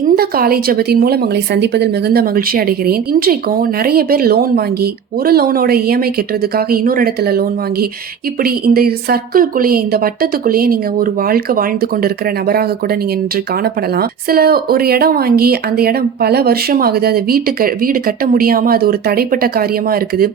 இந்த காலை ஜெபத்தின் மூலம் உங்களை சந்திப்பதில் மிகுந்த மகிழ்ச்சி அடைகிறேன். இன்றைக்கும் நிறைய பேர் லோன் வாங்கி, ஒரு லோனோட இஎம்ஐ கட்டுறதுக்காக இன்னொரு இடத்துல லோன் வாங்கி, இப்படி இந்த சர்க்கிள்குள்ளேயே, இந்த வட்டத்துக்குள்ளேயே நீங்க ஒரு வாழ்க்கை வாழ்ந்து கொண்டிருக்கிற நபராக கூட நீங்க இன்று காணப்படலாம். ஒரு இடம் வாங்கி, அந்த இடம் பல வருஷம் ஆகுது. அது வீடு கட்ட முடியாம அது ஒரு தடைப்பட்ட காரியமா இருக்குது.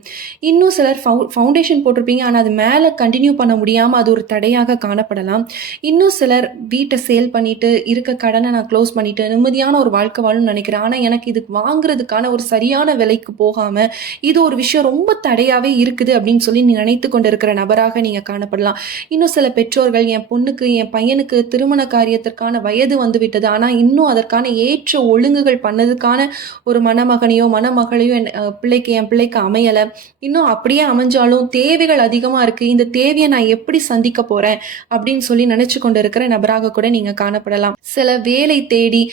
இன்னும் சிலர் ஃபவுண்டேஷன் போட்டிருப்பீங்க. ஆனா அது மேல கண்டினியூ பண்ண முடியாம அது ஒரு தடையாக காணப்படலாம். இன்னும் சிலர் வீட்டை சேல் பண்ணிட்டு, இருக்க கடனை நான் க்ளோஸ் பண்ணிட்டு நிம்மதியான ஒரு வாழ்க்கை வாழணும்னு நினைக்கிறேன். ஆனா எனக்கு இது வாங்குறதுக்கான ஒரு சரியான விலைக்கு போகாம, இது ஒரு விஷயம் ரொம்ப தடையாவே இருக்குது அப்படின்னு சொல்லி நீ நினைத்து கொண்டிருக்கிற நபராக நீங்க காணப்படலாம். இன்னும் சில பெற்றோர்கள், என் பொண்ணுக்கு, என் பையனுக்கு திருமண காரியத்திற்கான வயது வந்து விட்டது. ஆனா இன்னும் அதற்கான ஏற்ற ஒழுங்குகள் பண்ணதுக்கான ஒரு மணமகனையோ மணமகளையோ என் பிள்ளைக்கு அமையல. இன்னும் அப்படியே அமைஞ்சாலும் தேவைகள் அதிகமா இருக்கு. இந்த தேவையை நான் எப்படி சந்திக்க போறேன் அப்படின்னு சொல்லி நினைச்சு கொண்டு இருக்கிற நபராக கூட நீங்க காணப்படலாம். சில வேலை தேடி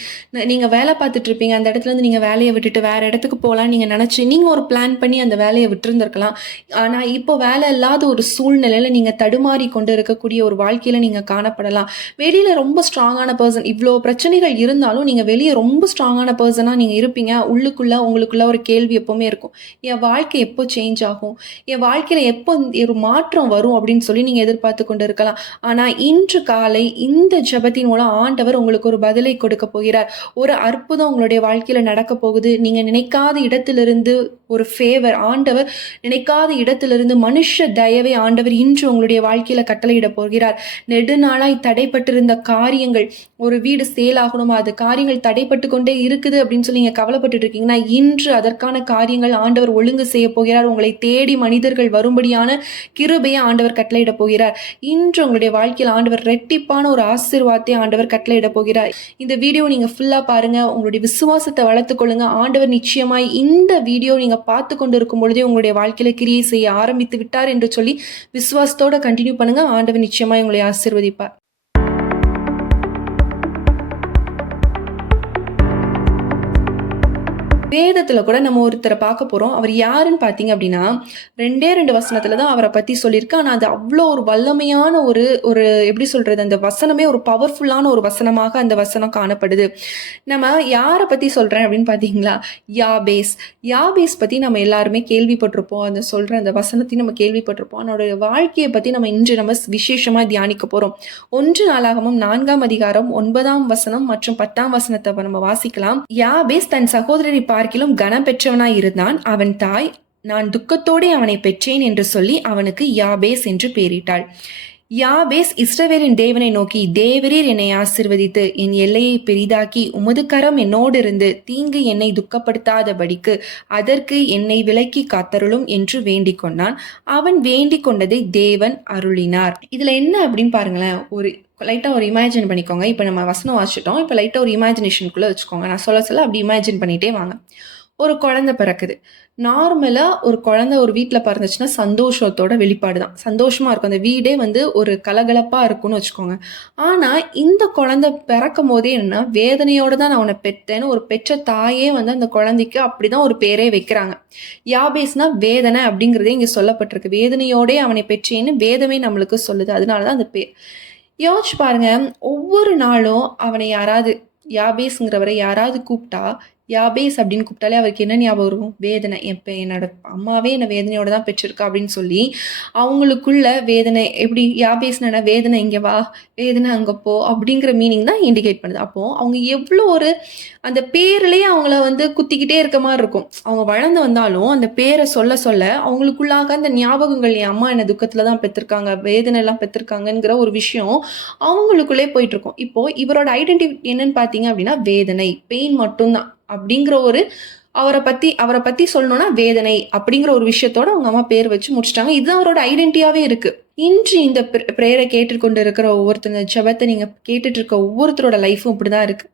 நீங்க வேலை பார்த்துட்டு இருப்பீங்க. அந்த இடத்துல இருந்து நீங்க வேலையை விட்டுட்டு வேற இடத்துக்கு போகலாம் நீங்க நினைச்சு நீங்க ஒரு பிளான் பண்ணி அந்த வேலையை விட்டுருந்துருக்கலாம். ஆனா இப்போ வேலை இல்லாத ஒரு சூழ்நிலையில நீங்க தடுமாறி கொண்டு இருக்கக்கூடிய ஒரு வாழ்க்கையில நீங்க காணப்படலாம். வெளியில ரொம்ப ஸ்ட்ராங்கான பர்சன், இவ்வளோ பிரச்சனைகள் இருந்தாலும் நீங்க வெளியே ரொம்ப ஸ்ட்ராங்கான பர்சனா நீங்க இருப்பீங்க. உங்களுக்குள்ள ஒரு கேள்வி எப்பவுமே இருக்கும். என் வாழ்க்கை எப்போ சேஞ்ச் ஆகும், என் வாழ்க்கையில எப்போ ஒரு மாற்றம் வரும் அப்படின்னு சொல்லி நீங்க எதிர்பார்த்து கொண்டு இருக்கலாம். ஆனா இன்று காலை இந்த ஜெபத்தின் மூலம் ஆண்டவர் உங்களுக்கு ஒரு பதிலை கொடுக்க போகிறார். ஒரு அற்புதம் உங்களுடைய வாழ்க்கையில நடக்க போகுது. நீங்க நினைக்காத இடத்திலிருந்து ஒரு ஃபேவர், ஆண்டவர் நினைக்காத இடத்திலிருந்து மனுஷ தயவை ஆண்டவர் இன்று உங்களுடைய வாழ்க்கையில கட்டளையிட போகிறார். நெடுநாளாய் தடைப்பட்டிருந்த காரியங்கள், ஒரு வீடு சேல் ஆகணுமா, அது காரியங்கள் தடைப்பட்டு கொண்டே இருக்குது அப்படின்னு சொல்லி நீங்க கவலைப்பட்டு இருக்கீங்கன்னா, இன்று அதற்கான காரியங்கள் ஆண்டவர் ஒழுங்கு செய்ய போகிறார். உங்களை தேடி மனிதர்கள் வரும்படியான கிருபையை ஆண்டவர் கட்டளையிட போகிறார். இன்று உங்களுடைய வாழ்க்கையில் ஆண்டவர் ரெட்டிப்பான ஒரு ஆசீர்வாதத்தை ஆண்டவர் கட்டளையிட போகிறார். இந்த வீடியோ நீங்க ஃபுல்லா பாருங்க. உங்களுடைய விசுவாசத்தை வளர்த்துக் கொள்ளுங்க. ஆண்டவர் நிச்சயமாய் இந்த வீடியோ நீங்க பார்த்து கொண்டு இருக்கும் பொழுதே உங்களுடைய வாழ்க்கையில கிரியை செய்ய ஆரம்பித்து விட்டார் என்று சொல்லி விசுவாசத்தோட கண்டினியூ பண்ணுங்க. ஆண்டவர் நிச்சயமாய் உங்களை ஆசீர்வதிப்பார். வேதத்துல கூட நம்ம ஒருத்தரை பார்க்க போறோம். அவர் யாருன்னு பார்த்தீங்க அப்படின்னா, 2 வசனத்துல தான் அவரை பத்தி சொல்லியிருக்கு. ஆனா அது அவ்வளோ ஒரு வல்லமையான ஒரு ஒரு எப்படி சொல்றது, அந்த வசனமே ஒரு பவர்ஃபுல்லான ஒரு வசனமாக அந்த வசனம் காணப்படுது. நம்ம யாரை பத்தி சொல்றேன் அப்படின்னு பார்த்தீங்களா, யாபேஸ் பத்தி நம்ம எல்லாருமே கேள்விப்பட்டிருப்போம். அந்த வசனத்தையும் நம்ம கேள்விப்பட்டிருப்போம். அவனுடைய வாழ்க்கையை பத்தி இன்று நம்ம விசேஷமா தியானிக்க போறோம். 1 நாளாகமம் 4ஆம் அதிகாரம் 9ஆம் வசனம் மற்றும் 10ஆம் வசனத்தை நம்ம வாசிக்கலாம். யாபேஸ் தன் சகோதரரை பார்க்கிலும் கனம் பெற்றவனாய் இருந்தான். அவன் தாய், நான் துக்கத்தோடே அவனை பெற்றேன் என்று சொல்லி அவனுக்கு யாபேஸ் என்று பெயரிட்டாள். யாபேஸ் இஸ்ரவேலின் தேவனை நோக்கி, தேவரீர் என்னை ஆசீர்வதித்து என் எல்லையை பெரிதாக்கி உமது கரம் என்னோடு இருந்து தீங்கு என்னை துக்கப்படுத்தாதபடிக்கு அதற்கு என்னை விலக்கி காத்தருளும் என்று வேண்டிக் கொண்டான். அவன் வேண்டிக் கொண்டதை தேவன் அருளினார். இதுல என்ன அப்படின்னு பாருங்களேன். லைட்டாக ஒரு இமேஜின் பண்ணிக்கோங்க. இப்போ நம்ம வசனம் வாசிச்சிட்டோம். இப்போ லைட்டாக ஒரு இமேஜினேஷனுக்குள்ளே வச்சுக்கோங்க. நான் சொல்ல அப்படி இமேஜின் பண்ணிகிட்டே வாங்க. ஒரு குழந்தை பிறக்குது. நார்மலாக ஒரு குழந்தை ஒரு வீட்டில் பிறந்துச்சுன்னா சந்தோஷத்தோட வெளிப்பாடு தான். சந்தோஷமாக இருக்கும். அந்த வீடே ஒரு கலகலப்பாக இருக்கும்னு வச்சுக்கோங்க. ஆனால் இந்த குழந்தை பிறக்கும் போதே என்ன, வேதனையோடு தான் நான் அவனை பெற்றேன்னு ஒரு பெற்ற தாயே அந்த குழந்தைக்கு அப்படி தான் ஒரு பேரே வைக்கிறாங்க. யாபேஸ்னா வேதனை அப்படிங்கிறதே இங்கே சொல்லப்பட்டிருக்கு. வேதனையோடே அவனை பெற்றேன்னு வேதமே நம்மளுக்கு சொல்லுது. அதனால தான் அந்த பேர். யோசிச்சு பாருங்க. ஒவ்வொரு நாளும் அவனை யாபேஸ்ங்கிறவரை யாராவது கூப்பிட்டா, யாபேஸ் அப்படின்னு கூப்பிட்டாலே அவருக்கு என்ன ஞாபகம் வரும்? வேதனை. என்னோட அம்மாவே என்னை வேதனையோட தான் பெற்றிருக்கா அப்படின்னு சொல்லி அவங்களுக்குள்ள வேதனை. எப்படி யாபேஸ்னா, வேதனை இங்கே வா, வேதனை அங்கே போ அப்படிங்கிற மீனிங் தான் இண்டிகேட் பண்ணுது. அப்போ அவங்க எவ்வளோ அந்த பேர்லேயே அவங்கள குத்திக்கிட்டே இருக்க மாதிரி இருக்கும். அவங்க வளர்ந்து வந்தாலும் அந்த பேரை சொல்ல சொல்ல அவங்களுக்குள்ளாக அந்த ஞாபகங்கள், என் அம்மா என்னை துக்கத்தில் தான் பெற்றிருக்காங்க, வேதனை எல்லாம் பெற்றிருக்காங்கிற ஒரு விஷயம் அவங்களுக்குள்ளே போயிட்டு இருக்கும். இப்போ இவரோட ஐடென்டிட்டி என்னன்னு பார்த்தீங்க அப்படின்னா, வேதனை, பெயின் மட்டும்தான் அப்படிங்கிற அவரை பத்தி சொல்லணும்னா வேதனை அப்படிங்கிற ஒரு விஷயத்தோட அவங்க அம்மா பேர் வச்சு முடிச்சிட்டாங்க. இதுதான் அவரோட ஐடென்டிட்டியாவே இருக்கு. இன்று இந்த பிரேயரை கேட்டுக்கொண்டு இருக்கிற ஒவ்வொருத்தர், ஜெபத்தை நீங்க கேட்டுட்டு இருக்க ஒவ்வொருத்தரோட லைஃபும் இப்படிதான் இருக்கு.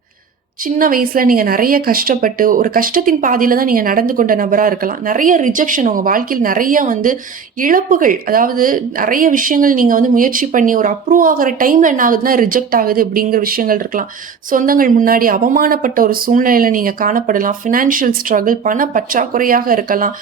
சின்ன வயசுல நீங்க நிறைய கஷ்டப்பட்டு ஒரு கஷ்டத்தின் பாதையில தான் நீங்க நடந்து கொண்ட நபரா இருக்கலாம். நிறைய ரிஜெக்ஷன் உங்க வாழ்க்கையில், நிறைய இழப்புகள், அதாவது நிறைய விஷயங்கள் நீங்க முயற்சி பண்ணி ஒரு அப்ரூவ் ஆகிற டைம்ல என்ன ஆகுதுன்னா ரிஜெக்ட் ஆகுது அப்படிங்கிற விஷயங்கள் இருக்கலாம். சொந்தங்கள் முன்னாடி அவமானப்பட்ட ஒரு சூழ்நிலையில நீங்க காணப்படலாம். ஃபினான்ஷியல் ஸ்ட்ரகிள், பண பற்றாக்குறையாக இருக்கலாம்.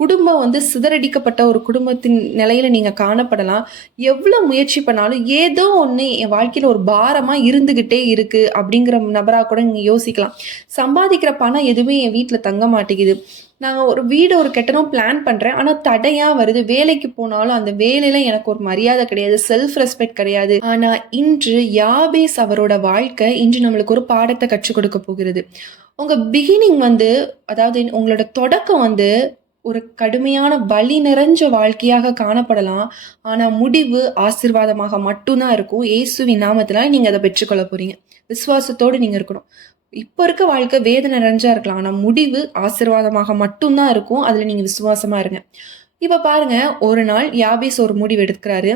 குடும்பம் வந்து சிதறடிக்கப்பட்ட ஒரு குடும்பத்தின் நிலையில நீங்க காணப்படலாம். எவ்வளோ முயற்சி பண்ணாலும் ஏதோ ஒண்ணு என் வாழ்க்கையில ஒரு பாரமா இருந்துகிட்டே இருக்கு அப்படிங்கிற நபரா கூட நீங்க யோசிக்கலாம். சம்பாதிக்கிற பணம் எதுவுமே என் வீட்ல தங்க மாட்டேங்குது. நான் ஒரு வீடு கட்டணும் பிளான் பண்றேன். ஆனா தடையா வருது. வேலைக்கு போனாலும் அந்த வேலையில எனக்கு ஒரு மரியாதை கிடையாது. செல்ஃப் ரெஸ்பெக்ட் கிடையாது. ஆனா இன்று யாபேஸ் அவரோட வாழ்க்கை இன்று நம்மளுக்கு ஒரு பாடத்த கற்றுக் கொடுக்க போகிறது. உங்க பிகினிங் வந்து அதாவது உங்களோட தொடக்கம் வந்து ஒரு கடுமையான வலி நிறைஞ்ச வாழ்க்கையாக காணப்படலாம். ஆனா முடிவு ஆசீர்வாதமாக மட்டும் தான் இருக்கும். இயேசுவின் நாமத்தினால நீங்க அத பெற்றுக்கொள்ள போறீங்க. விசுவாசத்தோடு நீங்க இருக்கணும். இப்ப இருக்க வாழ்க்கை வேதனை நிறைஞ்சா இருக்கலாம். ஆனா முடிவு ஆசீர்வாதமாக மட்டும் தான் இருக்கும். அதுல நீங்க விசுவாசமா இருங்க. இப்ப பாருங்க, ஒரு நாள் யாபேஸ் ஒரு முடிவு எடுக்கிறாரு.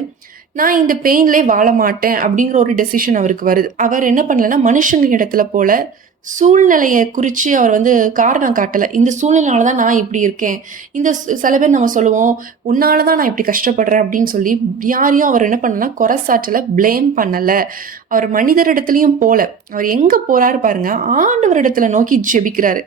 நான் இந்த பெயின்லயே வாழ மாட்டேன் அப்படிங்கிற ஒரு டெசிஷன் அவருக்கு வருது. அவர் என்ன பண்ணலன்னா, மனுஷங்க இடத்துல போல சூழ்நிலைய குறிச்சு அவர் வந்து காரணம் காட்டல. இந்த சூழ்நிலையால தான் நான் இப்படி இருக்கேன். இந்த சில பேர் நம்ம சொல்லுவோம், "உன்னால தான் நான் இப்படி கஷ்டப்படுறேன்" அப்படின்னு சொல்லி யாரையும் அவர் என்ன பண்ணலன்னா, குறை சாட்டல, ப்ளேம் பண்ணல. அவர் மனிதரிடத்திலயும் போல. அவர் எங்க போறாரு பாருங்க, ஆண்டவரிடத்துல நோக்கி ஜெபிக்கிறாரு.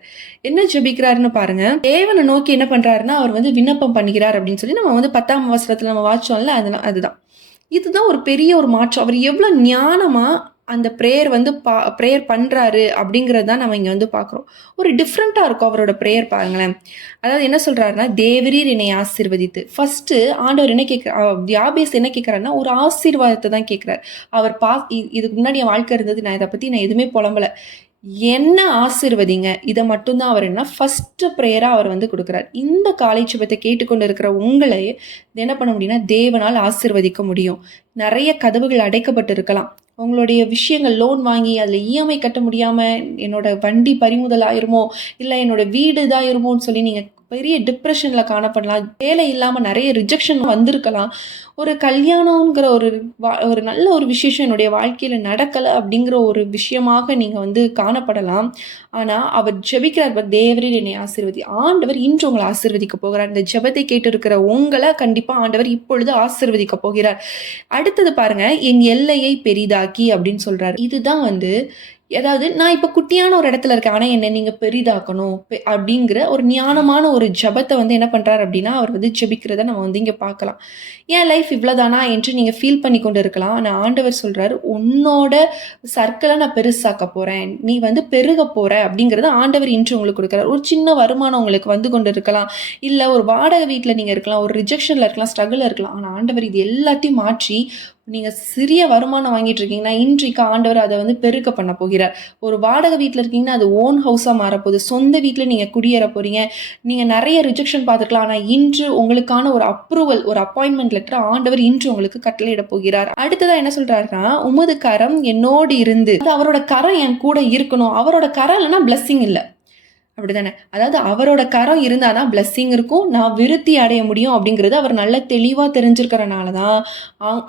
என்ன ஜெபிக்கிறாருன்னு பாருங்க. தேவனை நோக்கி என்ன பண்றாருன்னா, அவர் வந்து விண்ணப்பம் பண்ணுகிறார் அப்படின்னு சொல்லி நம்ம வந்து 10ஆம் வசனத்துல நம்ம வாசிச்சோம்ல, அதுதான். இதுதான் ஒரு பெரிய ஒரு மாற்றம். அவர் எவ்வளோ ஞானமா அந்த பிரேயர் வந்து பிரேயர் பண்றாரு அப்படிங்கிறது தான் நம்ம இங்க வந்து பார்க்குறோம். ஒரு டிஃப்ரெண்ட்டா இருக்கும் அவரோட பிரேயர் பாருங்களேன். அதாவது என்ன சொல்றாருன்னா, தேவரீர் என்னை ஆசீர்வதித்து. ஃபர்ஸ்ட்டு ஆண்டவர் என்ன யாபேஸ் என்ன கேட்கிறாருன்னா, ஒரு ஆசீர்வாதத்தை தான் கேட்கிறார். அவர் இதுக்கு முன்னாடி என் வாழ்க்கை இருந்தது. நான் இத பத்தி நான் எதுவுமே புலம்பல. என்ன ஆசீர்வதிங்க. இத மட்டும் தான் அவர் என்ன ஃபர்ஸ்ட் பிரேயரா அவர் வந்து குடுக்குறார். இந்த காலை ஜெபத்தை கேட்டுக்கொண்டு இருக்கிற உங்களை என்ன பண்ண முடியும்னா, தேவனால் ஆசீர்வதிக்க முடியும். நெறைய கதவுகள் அடைக்கப்பட்டு இருக்கலாம். உங்களுடைய விஷயங்கள் லோன் வாங்கி அதில இஎம்ஐ கட்ட முடியாம, என்னோட வண்டி பறிமுதல் ஆயிருமோ, இல்ல என்னோட வீடு இதாயிருமோன்னு சொல்லி நீங்க பெரிய டிப்ரஷன்ல காணப்படலாம். வேலை இல்லாம நெறைய ரிஜெக்ஷன் வந்திருக்கலாம். ஒரு கல்யாணம்ங்கிற ஒரு நல்ல ஒரு விசேஷம் என்னுடைய வாழ்க்கையில நடக்கல அப்படிங்கிற ஒரு விஷயமாக நீங்க வந்து காணப்படலாம். ஆனா, அவர் ஜெபிக்கிறார் பார், தேவரீர் என்னை ஆசீர்வதி. ஆண்டவர் இன்று உங்கள ஆசீர்வதிக்க போகிறார். இந்த ஜெபத்தை கேட்டு இருக்கிற உங்கள கண்டிப்பா ஆண்டவர் இப்பொழுது ஆசீர்வதிக்க போகிறார். அடுத்தது பாருங்க, என் எல்லையை பெரிதாக்கி அப்படின்னு சொல்றாரு. இதுதான் வந்து அதாவது நான் இப்ப குட்டியான ஒரு இடத்துல இருக்கேன். ஆனா என்ன நீங்க பெரிதாக்கணும் அப்படிங்கிற ஒரு ஞானமான ஒரு ஜெபத்த வந்து என்ன பண்றாரு அப்படின்னா, அவர் வந்து ஜெபிக்கிறத நம்ம வந்து இங்க பார்க்கலாம். என் லைஃப் இவ்வளவுதானா என்று நீங்க ஃபீல் பண்ணி கொண்டு இருக்கலாம். ஆனா ஆண்டவர் சொல்றாரு, உன்னோட சர்க்கிள நான் பெருசாக்க போறேன். நீ வந்து பெருக போற அப்படிங்கிறத ஆண்டவர் இன்று உங்களுக்கு கொடுக்கிறார். ஒரு சின்ன வருமானம் உங்களுக்கு வந்து கொண்டு இருக்கலாம். இல்ல ஒரு வாடகை வீட்ல நீங்க இருக்கலாம். ஒரு ரிஜெக்ஷன்ல இருக்கலாம். ஸ்ட்ரகிள்ல இருக்கலாம். ஆனா ஆண்டவர் இது எல்லாத்தையும் மாற்றி நீங்க சிறிய வருமானம் வாங்கிட்டு இருக்கீங்கன்னா, இன்றைக்கு ஆண்டவர் அத வந்து பெருக்க பண்ண போகிறார். ஒரு வாடகை வீட்ல இருக்கீங்கன்னா, அது ஓன் ஹவுஸா மாறப்போகுது. சொந்த வீட்ல நீங்க குடியேற போறீங்க. நீங்க நெறைய ரிஜெக்ஷன் பார்த்துருக்கலாம். ஆனா இன்று உங்களுக்கான ஒரு அப்ரூவல், ஒரு அப்பாயின்ட்மென்ட் லெட்டர் ஆண்டவர் இன்று உங்களுக்கு கட்டளையிட போகிறார். அடுத்ததா என்ன சொல்றாருன்னா, உமது கரம் என்னோடு இருந்து, அது அவரோட கரம் என் கூட இருக்கணும். அவரோட கரம் இல்லன்னா பிளெஸ்ஸிங் இல்ல. அப்படிதானே? அதாவது அவரோட கரம் இருந்தா தான் பிளெஸ்ஸிங் இருக்கும். நான் விருத்தி அடைய முடியும் அப்படிங்கிறது அவர் நல்ல தெளிவா தெரிஞ்சிருக்கிறனால தான்,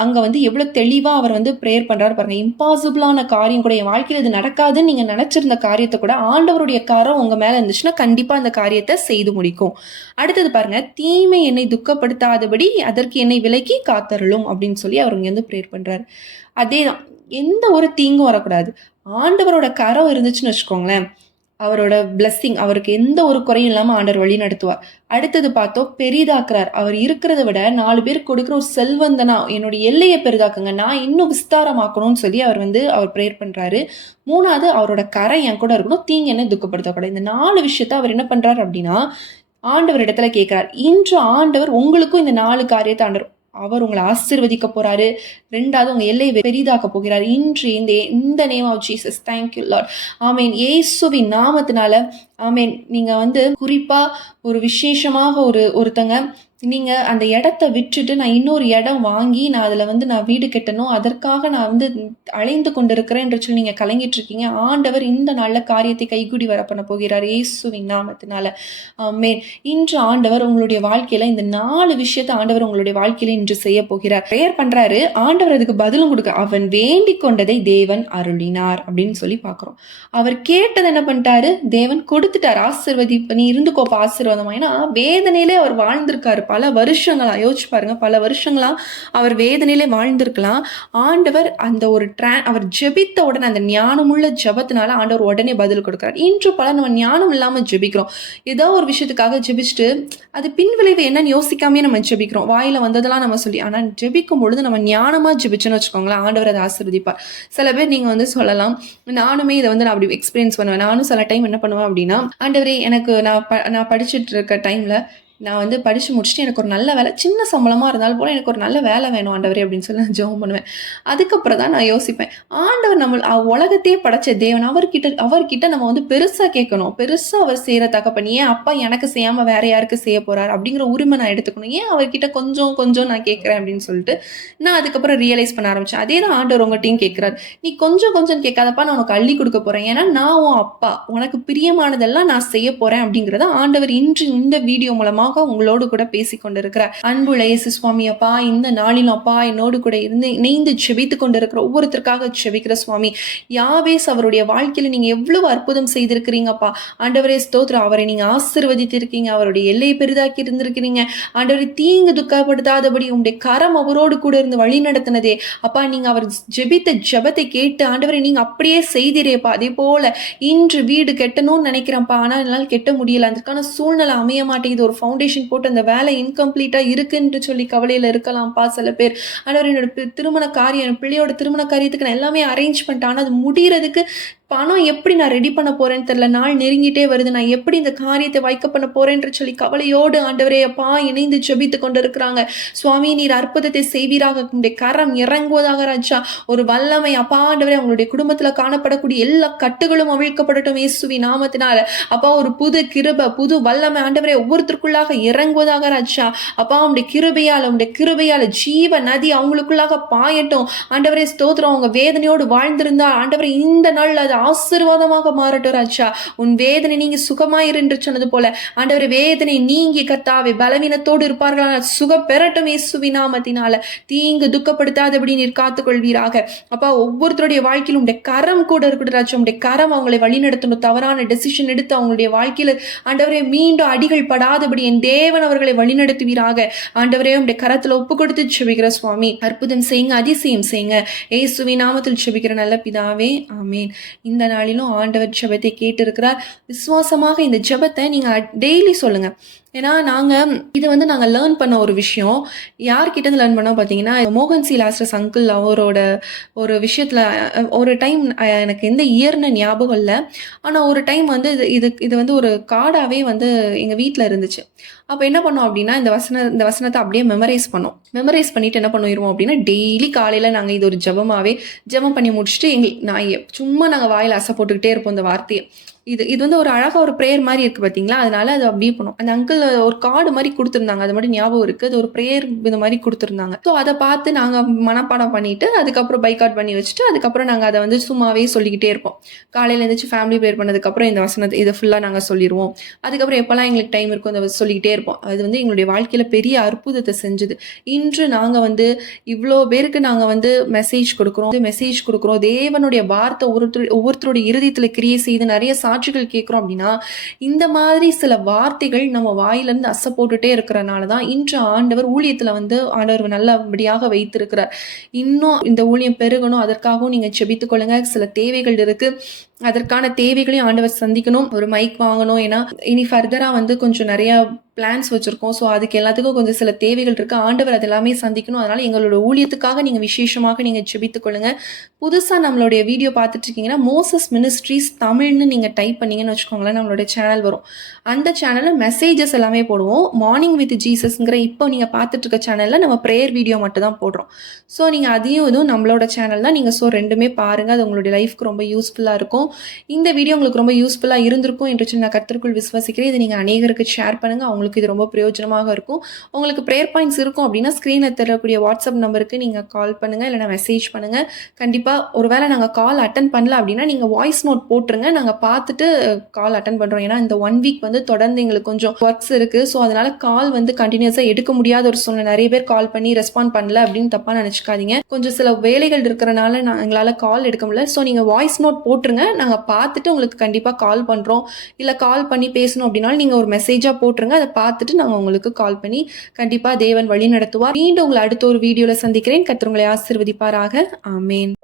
அங்க வந்து எவ்வளோ தெளிவா அவர் வந்து பிரேயர் பண்றாரு பாருங்க. இம்பாசிபிளான காரியம் கூட என் வாழ்க்கையில இது நடக்காதுன்னு நீங்க நினைச்சிருந்த காரியத்த கூட ஆண்டவருடைய கரம் உங்க மேல இருந்துச்சுன்னா, கண்டிப்பா அந்த காரியத்த செய்து முடிக்கும். அடுத்தது பாருங்க, தீமை என்னை துக்கப்படுத்தாதபடி அதற்கு என்னை விலக்கி காத்தருளும் அப்படின்னு சொல்லி அவர் இங்க வந்து பிரேயர் பண்றாரு. அதேதான். எந்த ஒரு தீங்கும் வரக்கூடாது. ஆண்டவரோட கரம் இருந்துச்சுன்னு வச்சுக்கோங்களேன், அவரோட பிளெஸ்ஸிங் அவருக்கு எந்த ஒரு குறையும் இல்லாம ஆண்டவர் வழி நடத்துவார். அடுத்தது பார்த்தோம், பெரிதாக்குறார். அவர் இருக்கிறத விட 4 பேருக்கு கொடுக்குற ஒரு செல்வந்தனா என்னுடைய எல்லையை பெரிதாக்குங்க. நான் இன்னும் விஸ்தாரமாக்கணும்னு சொல்லி அவர் பிரேயர் பண்றாரு. 3வது அவரோட கரை என் கூட இருக்கணும். தீங்கு என்ன துக்கப்படுத்தக்கூடாது. இந்த 4 விஷயத்த அவர் என்ன பண்றாரு அப்படின்னா, ஆண்டவர் இடத்துல கேட்கிறார். இன்று ஆண்டவர் உங்களுக்கும் இந்த 4 காரியத்தை அவர் உங்களை ஆசீர்வதிக்க போறாரு. 2வது உங்க எல்லையை பெரிதாக்க போகிறார். இன்று இந்த name of Jesus, thank you lord. Amen. இயேசுவின் நாமத்தினால ஆமேன். நீங்க வந்து குறிப்பா ஒரு விசேஷமாக ஒருத்தங்க நீங்க அந்த இடத்த விட்டுட்டு நான் இன்னொரு இடம் வாங்கி நான் அதுல வந்து நான் வீடு கட்டணும், அதற்காக நான் வந்து அலைந்து கொண்டிருக்கிறேன் என்று சொல்லி நீங்க கலங்கிட்டு இருக்கீங்க. ஆண்டவர் இந்த நல்ல காரியத்தை கைகூடி வர பண்ண போகிறார் இயேசுவின் நாமத்தினால. ஆமென். இன்று ஆண்டவர் உங்களுடைய வாழ்க்கையில இந்த 4 விஷயத்தை ஆண்டவர் உங்களுடைய வாழ்க்கையில இன்று செய்ய போகிறார். பிரேயர் பண்றாரு, ஆண்டவர் அதுக்கு பதிலும் கொடுக்க, அவன் வேண்டிக் கொண்டதை தேவன் அருளினார் அப்படின்னு சொல்லி பாக்குறோம். அவர் கேட்டதை என்ன பண்ணிட்டாரு, தேவன் கொடுத்துட்டார். ஆசீர்வதி, நீ இருந்துக்கோப்பா ஆசீர்வாதமா. ஏன்னா வேதனையிலே அவர் வாழ்ந்திருக்காரு பல வருஷங்களா யோசிச்சு பாருங்க, பல வருஷங்களா அவர் வேதனையிலே வாழ்ந்திருக்கலாம். ஆண்டவர் அந்த ஒரு அவர் ஜெபித்த உடனே அந்த ஞானமுள்ள ஜெபத்தினால ஆண்டவர் உடனே பதில் கொடுக்கிறார். இன்று பல நம்ம ஞானம் இல்லாம ஜெபிக்கிறோம். ஏதோ ஒரு விஷயத்துக்காக ஜெபிச்சுட்டு அது பின்விளைவு என்னன்னு யோசிக்காமயே நம்ம ஜெபிக்கிறோம். வாயில வந்ததெல்லாம் நம்ம சொல்லி, ஆனா ஜெபிக்கும் பொழுது நம்ம ஞானமா ஜெபிச்சோன்னு வச்சுக்கோங்களேன், ஆண்டவர் அதை ஆசீர்வதிப்பார். சில பேர் நீங்க வந்து சொல்லலாம், நானுமே இதை வந்து நான் அப்படி எக்ஸ்பீரியன்ஸ் பண்ணுவேன். நானும் சில டைம் என்ன பண்ணுவேன் அப்படின்னா, ஆண்டவரே எனக்கு நான் படிச்சுட்டு இருக்க டைம்ல நான் வந்து படிச்சு முடிச்சுட்டு எனக்கு ஒரு நல்ல வேலை, சின்ன சம்பளமா இருந்தாலும் போல எனக்கு ஒரு நல்ல வேலை வேணும் ஆண்டவரே அப்படின்னு சொல்லி நான் ஜெபம் பண்ணுவேன். அதுக்கப்புறம் தான் நான் யோசிப்பேன், ஆண்டவர் நம்ம உலகத்தையே படைச்ச தேவன், அவர்கிட்ட நம்ம வந்து பெருசா கேட்கணும். பெருசா அவர் செய்யற தகப்பன் ஏன் அப்பா எனக்கு செய்யாம வேற யாருக்கு செய்ய போறாரு அப்படிங்கிற உரிமை நான் எடுத்துக்கணும். ஏன் அவர்கிட்ட கொஞ்சம் கொஞ்சம் நான் கேட்கிறேன் அப்படின்னு சொல்லிட்டு நான் அதுக்கப்புறம் ரியலைஸ் பண்ண ஆரம்பிச்சேன். அதே தான் ஆண்டவர் உங்கள்கிட்டையும் கேட்கிறார். நீ கொஞ்சம் கொஞ்சம் கேட்காதப்பா, நான் உனக்கு அள்ளி கொடுக்க போறேன். ஏன்னா நான் உன் அப்பா, உனக்கு பிரியமானதெல்லாம் நான் செய்ய போறேன் அப்படிங்கிறத ஆண்டவர் இன்று இந்த வீடியோ மூலமா உங்களோடு கூட பேசிக் கொண்டிருக்கிறார். அன்புள்ள இயேசு சுவாமி அப்பா, இந்த நாளிலும் அப்பா என்னோடு கூட இருந்து இணைந்து செபித்துக் கொண்டிருக்கிற ஒவ்வொருத்தருக்காக செபிக்கிற சுவாமி, யாவேஸ் அவருடைய வாழ்க்கையில நீங்க எவ்வளவு அற்புதம் செய்திருக்கிறீங்கப்பா. ஆண்டவரே ஸ்தோத்திரம். அவரை நீங்க ஆசீர்வதித்திருக்கீங்க, அவருடைய எல்லையை பெரிதாக்கி இருந்திருக்கிறீங்க. ஆண்டவரை தீங்கு துக்கப்படுத்தாதபடி உங்களுடைய கரம் அவரோடு கூட இருந்து வழி நடத்தினதே அப்பா. நீங்க அவர் ஜெபித்த ஜெபத்தை கேட்டு ஆண்டவரை நீங்க அப்படியே செய்திரேப்பா. அதே போல இன்று வீடு கெட்டணும்னு நினைக்கிறேன்ப்பா, ஆனா என்னால் கெட்ட முடியல, அதற்கான சூழ்நிலை அமைய மாட்டேங்குது, ஒரு ஃபவுண்டேஷன் போட்டு அந்த வேலை இன்கம்ப்ளீட்டா இருக்குன்னு சொல்லி கவலையில இருக்கலாம்ப்பா சில பேர். ஆண்டவர் என்னோட திருமண காரியம், என் பிள்ளையோட திருமண காரியத்துக்கு நான் எல்லாமே அரேஞ்ச் பண்ணிட்டேன், ஆனா அது முடியறதுக்கு பணம் எப்படி நான் ரெடி பண்ண போறேன்னு தெரியல, நாள் நெருங்கிட்டே வருது, நான் எப்படி இந்த காரியத்தை வைக்க பண்ண போறேன்னு சொல்லி கவலையோடு ஆண்டவரே அப்பா இணைந்து ஜெபித்து கொண்டு இருக்கிறாங்க. சுவாமி நீர் அற்புதத்தை செய்வீராக, உங்களுடைய கரம் இறங்குவதாக ராஜா. ஒரு வல்லமை அப்பா ஆண்டவரே உங்களுடைய குடும்பத்துல காணப்படக்கூடிய எல்லா கட்டுகளும் அவிழ்க்கப்படட்டும் இயேசுவி நாமத்தினால. அப்பா ஒரு புது கிருபை, புது வல்லமை ஆண்டவரே ஒவ்வொருத்தருக்குள்ளாக இறங்குவதாக ராஜா. அப்பா உங்களுடைய கிருபையால ஜீவ நதி அவங்களுக்குள்ளாக பாயட்டும் ஆண்டவரே ஸ்தோத்திரம். அவங்க வேதனையோடு வாழ்ந்திருந்தா ஆண்டவரே இந்த நாள் அது ஆசீர்வாதமாக மாறட்டும் ராஜா. உன் வேதனை நீங்க சுகமாயிரு என்று சொன்னது போல ஆண்டவரே வேதனை நீங்கி கர்த்தாவே பலவீனத்தோடு இருப்பார்களான சுகம் பெறட்டும் இயேசுவின் நாமத்தினால. தீங்கு துக்கப்படுத்தாதபடி நீர் காத்துக்கொள்வீராக அப்பா. ஒவ்வொருத்தருடைய வாழ்க்கையிலும் உடைய கரம் கூட இருக்கட்டும் ராஜா. உடைய கரம் அவங்களை வழிநடத்தணும். தவறான டெசிஷன் எடுத்து அவங்களுடைய வாழ்க்கையில ஆண்டவரே மீண்டும் அடிகள் படாதபடி என் தேவன் அவர்களை வழிநடத்துவீராக. ஆண்டவரே உடைய கரத்துல ஒப்பு கொடுத்து செபிக்கிற சுவாமி, அற்புதம் செய்யுங்க, அதிசயம் செய்யுங்க இயேசுவின் நாமத்தில் செபிக்கிற நல்ல பிதாவே, ஆமேன். இந்த நாளிலும் ஆண்டவர் ஜெபத்தை கேட்டு இருக்கிறார். விசுவாசமாக இந்த ஜெபத்தை நீங்க டெய்லி சொல்லுங்க. ஏன்னா இது வந்து நாங்கள் லேர்ன் பண்ண ஒரு விஷயம். யார்கிட்ட லேர்ன் பண்ணோம் பார்த்தீங்கன்னா, மோகன் சி லாஸ்டர்ஸ் அங்கிள் அவரோட ஒரு விஷயத்தில் ஒரு டைம் எனக்கு எந்த இயர்னு ஞாபகம் இல்லை, ஆனால் ஒரு டைம் வந்து இது வந்து ஒரு கார்டாகவே வந்து எங்கள் வீட்டில் இருந்துச்சு. அப்போ என்ன பண்ணோம் அப்படின்னா, இந்த வசனத்தை அப்படியே மெமரைஸ் பண்ணிட்டு என்ன பண்ணிடுவோம் அப்படின்னா, டெய்லி காலையில் நாங்கள் இது ஒரு ஜெபம் பண்ணி முடிச்சுட்டு சும்மா நாங்கள் வாயில் அசை போட்டுக்கிட்டே இருப்போம் இந்த வார்த்தையை. இது வந்து ஒரு அழகாக ஒரு ப்ரேயர் மாதிரி இருக்குது பார்த்தீங்களா, அதனால அது அப்படியே பண்ணும். அந்த அங்கிள் ஒரு கார்டு மாதிரி கொடுத்துருந்தாங்க, அது மட்டும் ஞாபகம் இருக்குது. அது ஒரு ப்ரேயர் இந்த மாதிரி கொடுத்துருந்தாங்க. ஸோ அதை பார்த்து நாங்கள் மனப்பாடம் பண்ணிவிட்டு அதுக்கப்புறம் பைக்காட் பண்ணி வச்சுட்டு அதுக்கப்புறம் நாங்கள் அதை வந்து சும்மாவே சொல்லிக்கிட்டே இருப்போம். காலையில் எழுந்திரிச்சு ஃபேமிலி ப்ரேயர் பண்ணதுக்கப்புறம் இந்த வசனத்தை இதை ஃபுல்லாக நாங்கள் சொல்லிடுவோம். அதுக்கப்புறம் எப்போல்லாம் எங்களுக்கு டைம் இருக்கும் அதை சொல்லிக்கிட்டே இருப்போம். அது வந்து எங்களுடைய வாழ்க்கையில் பெரிய அற்புதத்தை செஞ்சுது. இன்று நாங்கள் வந்து இவ்வளோ பேருக்கு நாங்கள் வந்து மெசேஜ் கொடுக்குறோம். தேவனுடைய வார்த்தை ஒவ்வொருத்தருடைய இருதயத்தில் கிரியை செய்து நிறைய சாட்சிகள் கேட்குறோம் அப்படின்னா, இந்த மாதிரி சில வார்த்தைகள் நம்ம வாயிலிருந்து அசை போட்டுட்டே இருக்கிறனால தான் இன்று ஆண்டவர் ஊழியத்தில் வந்து ஆண்டவர் நல்லபடியாக வைத்திருக்கிறார். இன்னும் இந்த ஊழியம் பெருகணும், அதற்காகவும் நீங்கள் செபித்துக் கொள்ளுங்க. சில தேவைகள் இருக்கு, அதற்கான தேவைகளையும் ஆண்டவர் சந்திக்கணும். ஒரு மைக் வாங்கணும், ஏன்னா இனி ஃபர்தராக வந்து கொஞ்சம் நிறைய பிளான்ஸ் வச்சுருக்கோம். ஸோ அதுக்கு எல்லாத்துக்கும் கொஞ்சம் சில தேவைகள் இருக்குது. ஆண்டவர் அது எல்லாமே சந்திக்கணும். அதனால் எங்களோட ஊழியத்துக்காக நீங்கள் விசேஷமாக நீங்கள் செபித்துக் கொள்ளுங்கள். புதுசாக நம்மளுடைய வீடியோ பார்த்துட்டு இருக்கீங்கன்னா, மோசஸ் மினிஸ்ட்ரீஸ் தமிழ்னு நீங்கள் டைப் பண்ணிங்கன்னு வச்சுக்கோங்களேன், நம்மளுடைய சேனல் வரும். அந்த சேனலில் மெசேஜஸ் எல்லாமே போடுவோம். மார்னிங் வித் ஜீசஸ்ங்கிற இப்போ நீங்கள் பார்த்துட்டு இருக்க சேனலில் நம்ம ப்ரேயர் வீடியோ மட்டும் தான் போடுறோம். ஸோ நீங்கள் இதுவும் நம்மளோட சேனல் தான். நீங்கள் ரெண்டுமே பாருங்கள், அது உங்களுடைய லைஃப்க்கு ரொம்ப யூஸ்ஃபுல்லாக இருக்கும். இந்த வீடியோ உங்களுக்கு ரொம்ப யூஸ்ஃபுல்லாக இருந்திருக்கும் என்று நான் கர்த்தருக்குள் விசுவாசிக்கிறேன். இதை நீங்கள் அநேகருக்கு ஷேர் பண்ணுங்கள், அவங்களுக்கு இது ரொம்ப பிரயோஜனமாக இருக்கும். உங்களுக்கு ப்ரேயர் பாயிண்ட்ஸ் இருக்கும் அப்படின்னா ஸ்க்ரீனில் தரக்கூடிய வாட்ஸ்அப் நம்பருக்கு நீங்கள் கால் பண்ணுங்கள், இல்லைனா மெசேஜ் பண்ணுங்கள். கண்டிப்பாக ஒருவேளை நாங்கள் கால் அட்டன் பண்ணல அப்படின்னா நீங்கள் வாய்ஸ் நோட் போட்டுருங்க, நாங்கள் பார்த்துட்டு கால் அட்டன் பண்ணுறோம். ஏன்னா இந்த 1 வீக் வந்து தொடர்ந்து எங்களுக்கு கொஞ்சம் ஒர்க்ஸ் இருக்குது. ஸோ அதனால் கால் வந்து கண்டினியூஸாக எடுக்க முடியாத ஒரு சூழ்நிலை. நிறைய பேர் கால் பண்ணி ரெஸ்பாண்ட் பண்ணல அப்படின்னு தப்பாக நினச்சிக்காதீங்க. கொஞ்சம் சில வேலைகள் இருக்கிறனால எங்களால் கால் எடுக்க முடியல. ஸோ நீங்கள் வாய்ஸ் நோட் போட்டுருங்க, நாங்கள் பார்த்துட்டு உங்களுக்கு கண்டிப்பாக கால் பண்ணுறோம். இல்லை கால் பண்ணி பேசணும் அப்படின்னாலும் நீங்கள் ஒரு மெசேஜாக போட்டுருங்க, அதை பார்த்துட்டு நாங்க உங்களுக்கு கால் பண்ணி கண்டிப்பா தேவன் வழி நடத்துவார். மீண்டும் உங்கள அடுத்த ஒரு வீடியோல சந்திக்கிறேன். கர்த்தர் உங்களை ஆசீர்வதிப்பாராக. ஆமென்.